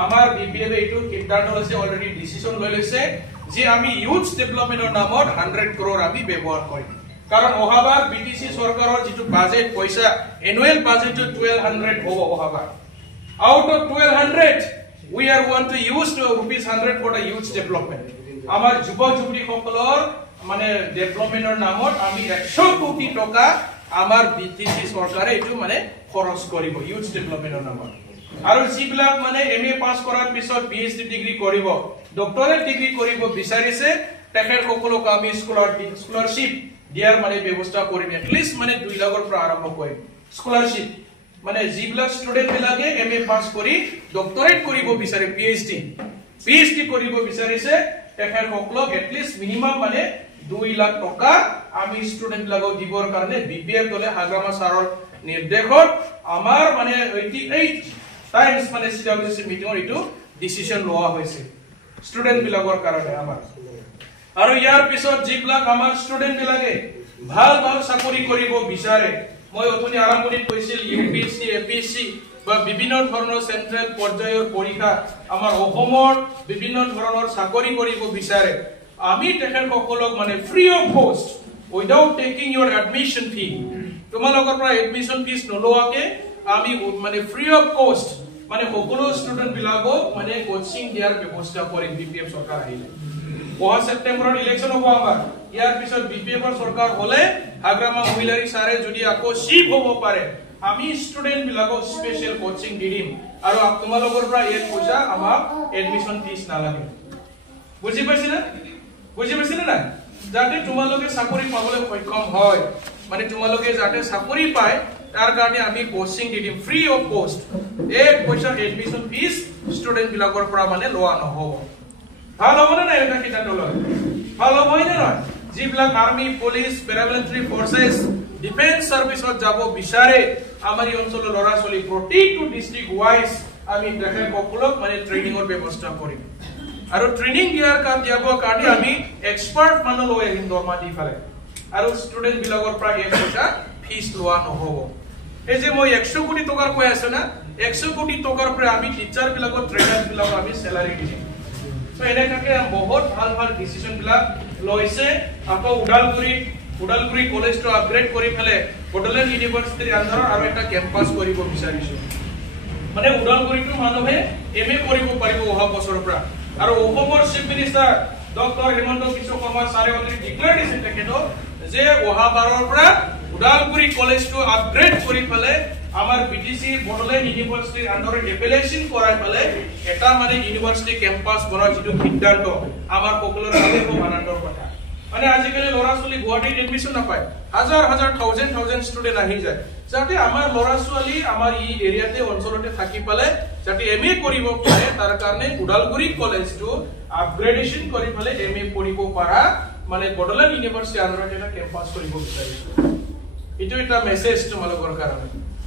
আমাৰ বিপিএফ এইটো সিদ্ধান্ত লৈছে অলৰেডি ডিসিশন লৈ লৈছে যে আমি ইউথ ডেভেলপমেন্টৰ নামত 100 crore আমি ব্যৱহাৰ কৰিম কাৰণ অহাবাৰ বিটিসি চৰকাৰৰ যেটো বাজেট পইচা এনুৱেল বাজেট 1200 হ'ব অহাবাৰ out of 1200 we are want to use rupees 100 for the youth development আমাৰ যুৱ যুৱতী সকলৰ মানে ডেভেলপমেন্টৰ নামত আমি 100 কোটি টকা আমাৰ বিটিসি চৰকাৰে এটো মানে খৰচ কৰিব ইউথ ডেভেলপমেন্টৰ নামত আৰু যিবিলাক মানে এমএ পাস কৰাৰ পিছত পিএইচডি ডিগ্ৰী কৰিব ডক্টৰেট ডিগ্ৰী কৰিব বিচাৰিছে তেখেত সকলক আমি স্কলাৰশিপ দিয়াৰ মানে ব্যৱস্থা কৰিম এটলিষ্ট মানে 2 লাখৰ পৰা আৰম্ভ কৰিম স্কলাৰশিপ মানে যিবিলাক ষ্টুডেন্ট বিলাকে এমএ পাস কৰি ডক্টৰেট কৰিব বিচাৰে পিএইচডি কৰিব বিচাৰিছে তেখেত সকলক এটলিষ্ট মিনিমাম মানে 2 লাখ টকা আমি ষ্টুডেন্ট বিলাকক দিবৰ কাৰণে বিপিএফ দলে হাগ্ৰামা সাৰৰ নিৰ্দেশত আমাৰ মানে 88 টাইমস মানে সিডব্লিউসি মিটিংৰ এটো ডিসিশন লোৱা হৈছে ষ্টুডেন্ট বিলাকৰ কাৰণে আমাৰ আৰু ইয়াৰ পিছত যিবিলাক আমাৰ ষ্টুডেন্ট বিলাকে ভাল ভাল চাকৰি কৰিব বিচাৰে মই অথনি আৰম্ভণিত কৈছিল ইউপিএসসি এপিএসসি বা বিভিন্ন ধৰণৰ সেন্ট্ৰেল পৰ্যায়ৰ পৰীক্ষা আমাৰ অসমৰ বিভিন্ন ধৰণৰ চাকৰি কৰিব বিচাৰে আমি তেখেত সকলক মানে ফ্ৰী অফ কষ্ট উইদাউট টেকিং ইওৰ এডমিশন ফি তোমালোকৰ পৰা এডমিশন ফিস নলোৱাকে আমি মানে ফ্ৰী অফ কষ্ট মানে সকলো ষ্টুডেন্ট বিলাকক মানে কোচিং দিয়াৰ ব্যৱস্থা কৰিম বিপিএফ চৰকাৰ আহিলে ওহা সেপ্টেম্বৰৰ ইলেকশন হ'ব আমাৰ ইয়াৰ পিছত বিপিএফৰ চৰকাৰ হলে হাগ্ৰামা মহিলাৰী সাৰে যদি আকৌ শিপ হ'ব পাৰে আমি ষ্টুডেন্ট বিলাকক স্পেশাল কোচিং দিম আৰু তোমালোকৰ পৰা এই পইচা আমাক এডমিশন ফিস নালাগে বুজি পাইছিনা না যাতে তোমালোকে চাকৰি পাবলৈ সক্ষম হয় মানে তোমালোকে যাতে চাকৰি পায় তাৰ কাৰণে আমি কোচিং দিম ফ্ৰী অফ কষ্ট এক পইচা এডমিশন ফিস ষ্টুডেন্ট বিলাকৰ পৰা মানে লোৱা নহব ভাল হ'ব না এটা সিদ্ধান্ত লয় ভাল হ'ব না নহয় যিবিলাক আৰ্মি পুলিশ প্যাৰামিলিটাৰী ফোৰ্সেস ডিফেন্স সাৰ্ভিসত যাব বিচাৰে আমাৰ এই অঞ্চলৰ লৰা ছোৱালী প্ৰতিটো ডিস্ট্ৰিক্ট ওয়াইজ আমি দেখে সকলক মানে ট্ৰেইনিংৰ ব্যৱস্থা কৰিম আৰু ট্ৰেইনিং দিয়াৰ কাৰণে আমি এক্সপাৰ্ট মানুহ লৈ আহিম দৰমহা দি ফেলে আৰু ষ্টুডেন্ট বিলাকৰ পৰা এক পইচা ফিস লোৱা নহব এই যে মই 100 কোটি টকাৰ কৈ আছে না 100 কোটি টকাৰ পৰা আমি টিচাৰ বিলাকৰ ট্ৰেইনাৰ বিলাকক আমি স্যালাৰি দিম সো এনেকাকে বহুত ভাল ভাল ডিসিশন বিলাক লৈছে আকৌ উডালগুৰি কলেজটো আপগ্ৰেড কৰি ফেলে বডলেণ্ড ইউনিভাৰ্সিটিৰ আন্ডাৰত আৰু এটা কেম্পাস কৰিব বিচাৰিছো মানে উডালগুৰিটো মানুহে এমএ কৰিব পাৰিব অহা বছৰৰ পৰা আৰু অসমৰ chief minister doctor Hemanta Biswa Sarma সাৰে অলৰেডি ডিক্লেয়াৰ দিছে তেখেতো যে অহা বাৰৰ পৰা উডালগুৰি কলেজটো আপগ্ৰেড কৰি ফেলে আমাৰ বিটিসি বডলেণ্ড ইউনিভাৰ্সিটিৰ আন্ডাৰত এপেলেশন কৰাই ফেলে এটা মানে ইউনিভাৰ্সিটি কেম্পাস বনোৱাৰ যেটো সিদ্ধান্ত আমাৰ সকলোৰ বাবে খুব আনন্দৰ কথা মানে আজিকালি লৰা ছোৱালী গুৱাহাটীত এডমিশন নাপায় হাজাৰ থাউজেন্ড ষ্টুডেন্ট আহি যায় যাতে আমাৰ লৰা ছোৱালী আমাৰ এই এৰিয়াতে অঞ্চলতে থাকি পালে যাতে এমএ কৰিব পাৰে তাৰ কাৰণে উডালগুৰি কলেজটো আপগ্ৰেডেশন কৰি ফেলে এমএ পঢ়িব পাৰা মানে বডলেণ্ড ইউনিভাৰ্সিটি আন্ডাৰত এটা কেম্পাস কৰিব বিচাৰিছো এটো এটা মেছেজ তোমালোকৰ কাৰণে